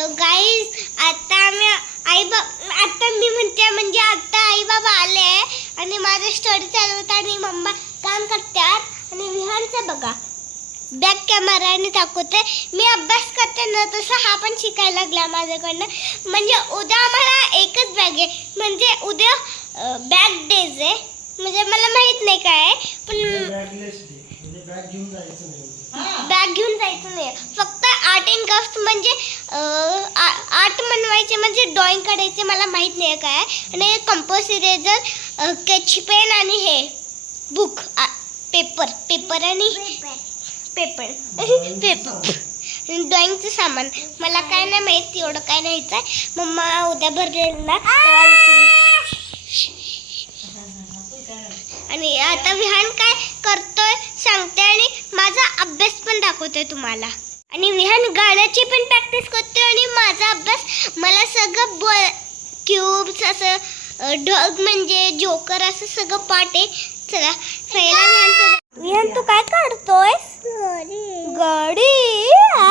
तर गाईज आता आम्ही आई बाबा आता मी म्हणते म्हणजे आता आई बाबा आले आणि माझं स्टडी चालवत आणि मम्मा काम करतात आणि विहानचं बघा. बॅक कॅमेराने दाखवते. मी अभ्यास करते ना तसं हा पण शिकायला लागला माझ्याकडनं. म्हणजे उद्या आम्हाला एकच बॅग आहे. म्हणजे उद्या बॅग डेज आहे. म्हणजे मला माहीत नाही काय पण डे म्हणजे बॅग घेऊन जायचं नाही. आर्ट अँड क्राफ्ट म्हणजे आर्ट बनवायचे म्हणजे ड्रॉइंग काढायचे मला माहीत नाही काय आहे. आणि कंपोज इरेजर स्केच पेन आणि हे बुक पेपर पेपर आणि पेपर पेपर ड्रॉइंगचं सामान. मला काय नाही माहीत एवढं काय न्यायचं आहे मम्मा उद्या भरलेल ना आणि आता विहान काय करतोय सांगते आणि माझा अभ्यास पण दाखवतोय तुम्हाला. आणि विहान गाण्याची पण प्रॅक्टिस करतोय आणि माझा अभ्यास मला सगळं ब क्यूब्स असं ढग म्हणजे जोकर असं सगळं पाठ आहे. चला पहिला विहान विहान तू काय काढतोय गाडी आ,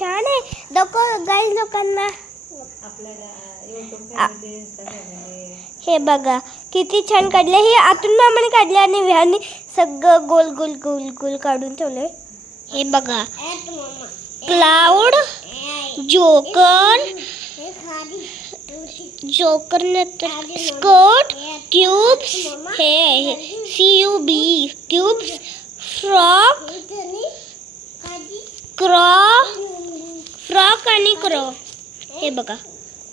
छान आहे. दाखव गाई लोकांना. हे बघा किती छान काढले. हे आतून मामाने काढले आणि विहाने सगळं गोल गोल गोल गोल काढून ठेवले हे बघा. क्लाउड जोकर जोकर नंतर स्कर्ट क्यूब्स हे C U B cubes frock crow frock आणि क्रॉ हे बघा.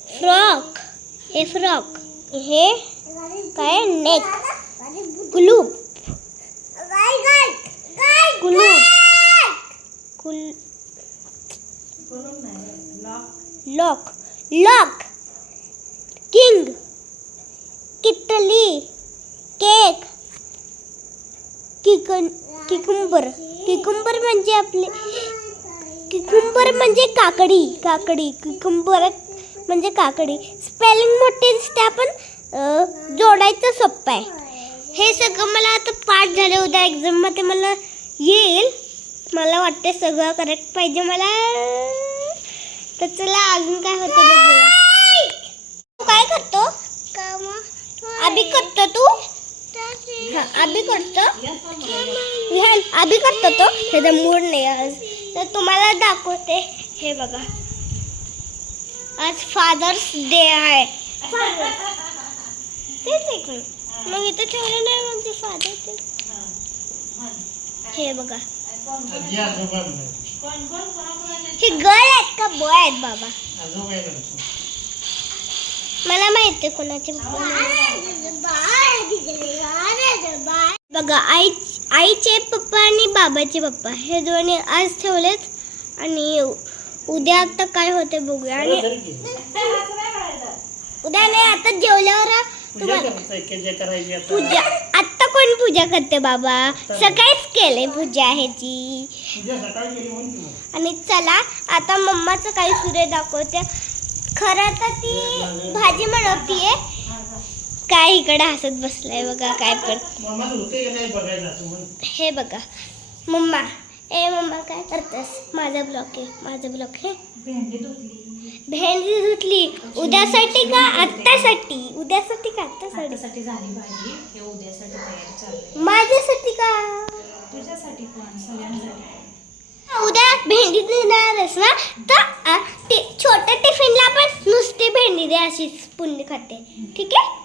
फ्रॉक हे फ्रॉक हे काय? नेक कुलूप कुलूप कुल लॉक. लॉक. किंग. किटली. केक. किकन किकुंबर. किकुंबर म्हणजे आपले किकुंबर म्हणजे काकडी. काकडी. किकुंबर म्हणजे काकडी. स्पेलिंग मोठी दिसते आपण. जोडायचं सोपं आहे. हे सगळं मला आता पाठ झालं. उद्या एक्झाममध्ये मला येईल. मला वाटते सगळं करेक्ट पाहिजे मला. तर चला अजून काय होतं बघूया. तू काय करतो? अभि करतो तू? हा अभि करतो? विहान अभि करतो तो. त्याचा मूड नाही आज. तर तुम्हाला दाखवते. हे बघा. आज फादर्स डे आहे. तेच एक मग इथं ठेवलं नाही म्हणजे फादर ते? हे बघा. आजी आजोबा म्हणायचे. हे गर्ल आहेत का बॉय आहेत बाबा आजोबा आहेत आमचे. मला माहिती कोणाचे बघा आई आईचे पप्पा आणि बाबाचे पप्पा हे दोन्ही आज ठेवलेत आणि उद्या आता काय होते बघूया आणि. उद्या नाही आता जेवल्यावर पूजा तुम्हाला. पूजा पूजा करते बाबा. सकाळीच केले पूजा ह्याची. आणि चला आता मम्माचं काही सुरे दाखवते. खरं तर ती भाजी बनवतीये. काय इकडे हसत बसलाय बघा काय पण. हे बघा. मम्मा. ए मम्मा काय करतेस? माझा ब्लॉक आहे. माझा ब्लॉक आहे. भेंडी धुतली उद्यासाठी का आत्तासाठी? उद्यासाठी का आत्तासाठी? साठी झाली भाजी. हे उद्यासाठी तयारी चालली माझ्यासाठी का? तुझ्यासाठी पण सगळ्यांसाठी. उद्या भेंडी देणारच ना? तर ते छोट्या टिफिनला पण नुसती भेंडी दे अशीच पुण्य खाते. ठीक आहे?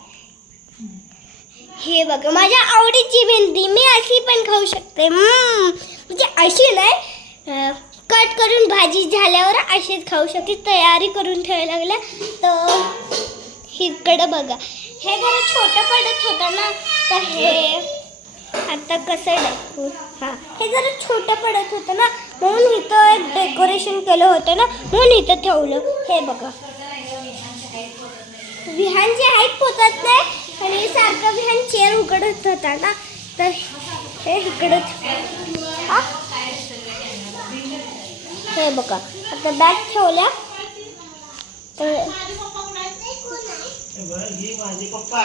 हे बघा माझ्या आवडीची भेंडी मी अशी पण खाऊ शकते. हम्म. म्हणजे अशी नाही कट करून भाजी झाल्यावर अशीच खाऊ शकते. तयारी करून ठेवायला लागल्या तर इकडं बघा. हे जरा छोटं पडत होतं ना. तर हे आता कसं दाखवू हां. हे जरा छोटं पडत होतं ना. म्हणून इथं एक डेकोरेशन केलं होतं ना. म्हणून इथं ठेवलं. हे बघा. विहान जे आहेत पोचत नाही आणि सारखं विहान चेअर उघडत होता ना. तर हे इकडंच हा बघा. आता बॅग ठेवल्या. तर हे बघ, ही माझे पप्पा.